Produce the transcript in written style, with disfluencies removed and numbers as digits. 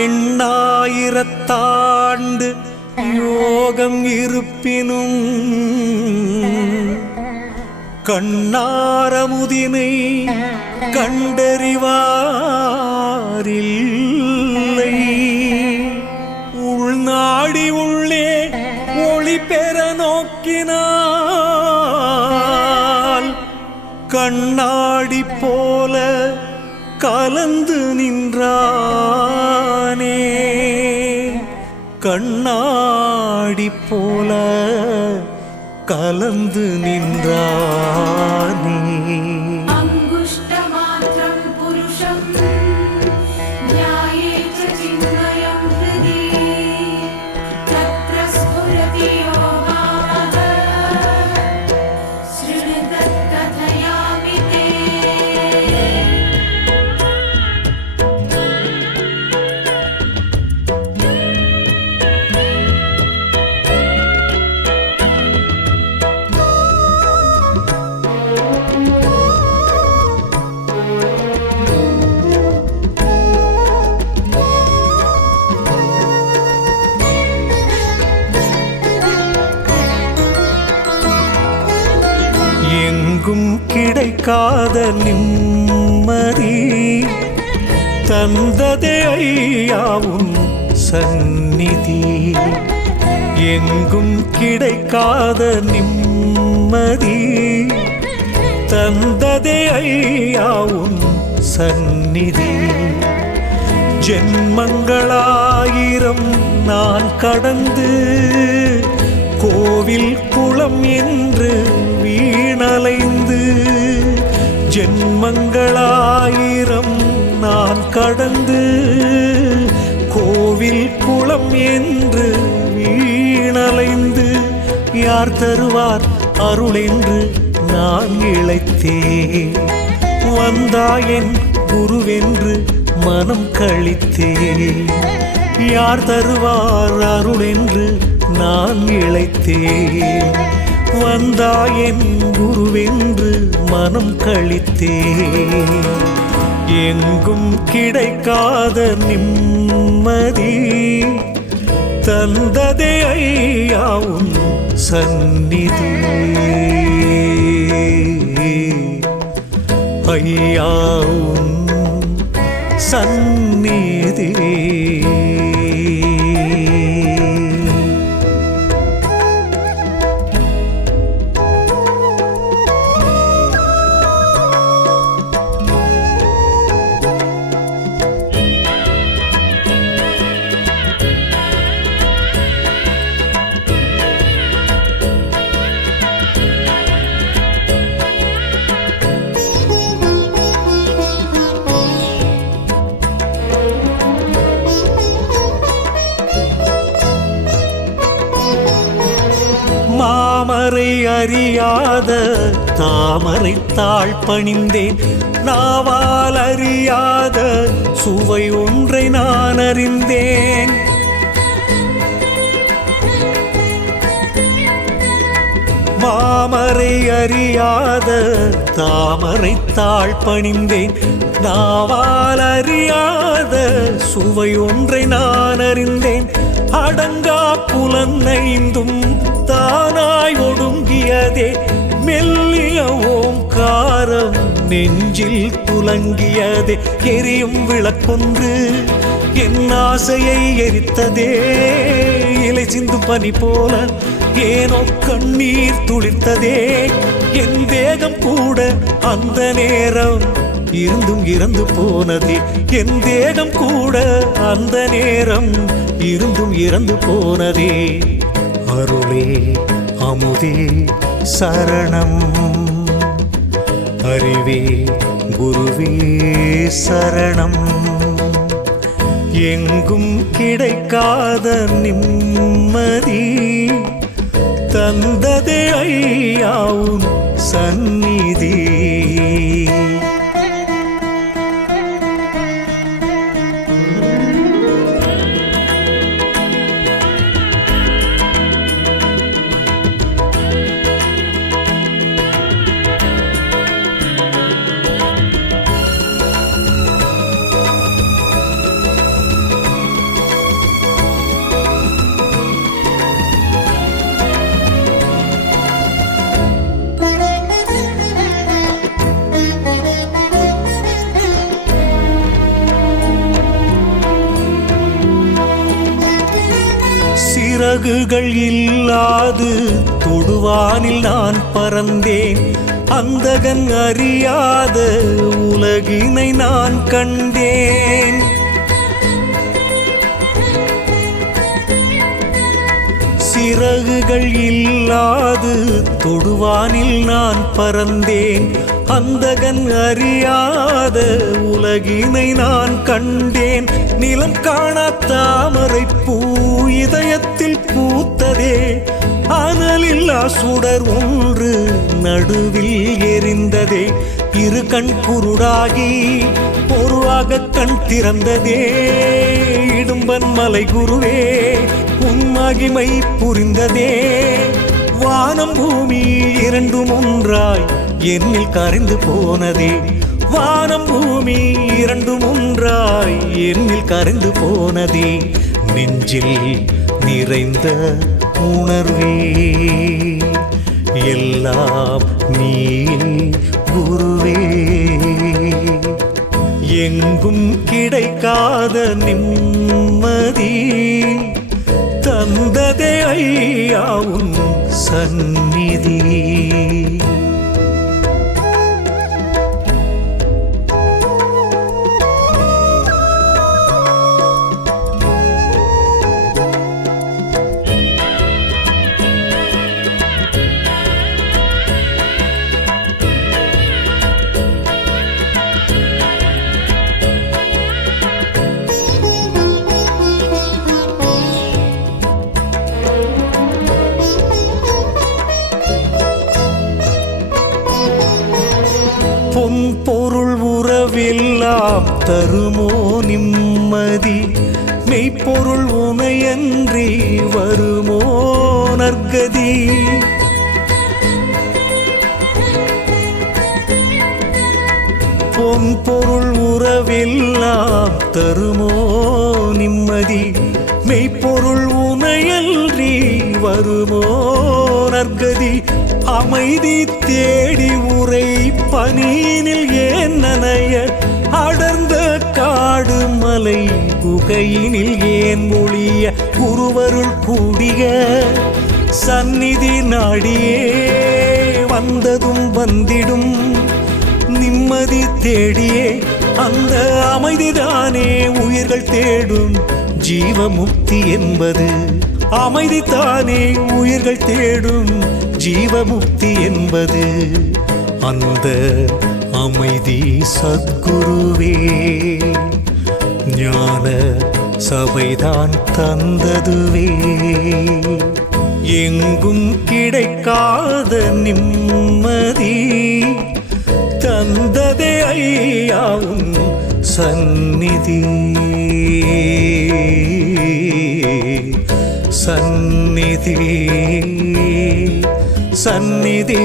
எண்ணாயிரத்தாண்டு யோகம் இருப்பினும் கண்ணாரமுதினை கண்டறிவாரில்லை. உள்நாடி உள்ளே ஒளி பெற நோக்கினால் கண்ணாடி போல கலந்து நின்றானே. கண்ணாடி போல கலந்து நின்றானே. எங்கும் கிடைக்காத நிம்மதி தந்ததே ஐயாவும் சந்நிதி. எங்கும் கிடைக்காத நிம்மதி தந்ததே ஐயாவும் சந்நிதி. ஜென்மங்களாயிரம் நான் கடந்து கோவில் குளம் என்று வீணலைந்து, ஜென்மங்களாயிரம் நான் கடந்து கோவில் குளம் என்று வீணலைந்து, யார் தருவார் அருள் என்று நான் இழைத்தேன். வந்தாயன் குருவென்று மனம் கழித்தேன். யார் தருவார் அருள் என்று நான் இழைத்தேன். வந்தாயன் குருவென்று மனம் கழித்தேன். எங்கும் கிடைக்காத நிம்மதி தந்ததே ஐயாவும் சந்நிதி. ஐயாவும் சந்நிதி. மாமரை அறியாத தாமரை தாழ் பணிந்தேன். நாவால் அறியாத சுவை ஒன்றை நான் அறிந்தேன். மாமரை அறியாத தாமரை தாழ் பணிந்தேன். நாவால் அறியாத சுவை ஒன்றை நான் அறிந்தேன். அடங்கா புலனைந்தும் தானாய் ஒடுங்கியதே மெல்லிய ஓங்காரம் நெஞ்சில் துலங்கியதே. எரியும் விளக்கொன்று என் ஆசையை எரித்ததே. இலை சிந்தும் பனி போல ஏனோ கண்ணீர் துளிர்த்ததே. என் தேகம் கூட அந்த நேரம் இருந்தும் இறந்து போனதே. என் தேகம் கூட அந்த நேரம் இருந்தும் இறந்து போனதே. அருளே அமுதே சரணம். அறிவே குருவே சரணம். எங்கும் கிடைக்காத நிம்மதி தந்ததே ஐயாவும் சந்நிதி. சிறகுகள் இல்லாது தொடுவானில் நான் பறந்தேன். அந்தகன் அறியாத உலகினை நான் கண்டேன். சிறகுகள் இல்லாது தொடுவானில் நான் பறந்தேன். அந்தகன் அறியாத உலகினை நான் கண்டேன். நிலம் காணா தாமரை பூ இதயத்தில் பூத்ததே. அனலில்லா சுடர் ஒன்று நடுவில் எரிந்ததே. இரு கண் குருடாகி பொருளாக கண் திறந்ததே. இடும்பன் மலை குருவே உன் மகிமை புரிந்ததே. வானம் பூமி இரண்டும் ஒன்றாய் என்னில் கரைந்து போனதே. வானம் பூமி இரண்டும் ஒன்றாய் என்னில் கரைந்து போனதே. நெஞ்சில் நிறைந்த உணர்வே எல்லாம் நீ குருவே. எங்கும் கிடைக்காத நிம்மதி தந்ததே ஐயா உன் சந்நிதி. பொன் பொருள் உறவெல்லாம் தருமோ நிம்மதி. மெய்ப்பொருள் உனையன்றி வருமோ நற்கதி. பொன் பொருள் உறவெல்லாம் தருமோ நிம்மதி. மெய்ப்பொருள் உனையன்றி வருமோ நற்கதி. அமைதி தேடி உரை பனியினில் ஏன் நனைய. அடர்ந்த காடு மலை குகையினில் ஏன் ஒளிய. குருவருள் கூடிய சந்நிதி நாடியே வந்ததும் வந்திடும் நிம்மதி தேடியே. அந்த அமைதிதானே உயிர்கள் தேடும் ஜீவமுக்தி என்பது. அமைதிதானே உயிர்கள் தேடும் ஜீவமுக்தி என்பது. அந்த அமைதி சத்குருவே ஞான சபைதான் தந்ததுவே. எங்கும் கிடைக்காத நிம்மதி தந்ததே ஐயா உன் சந்நிதி. சந்நிதி சந்நிதி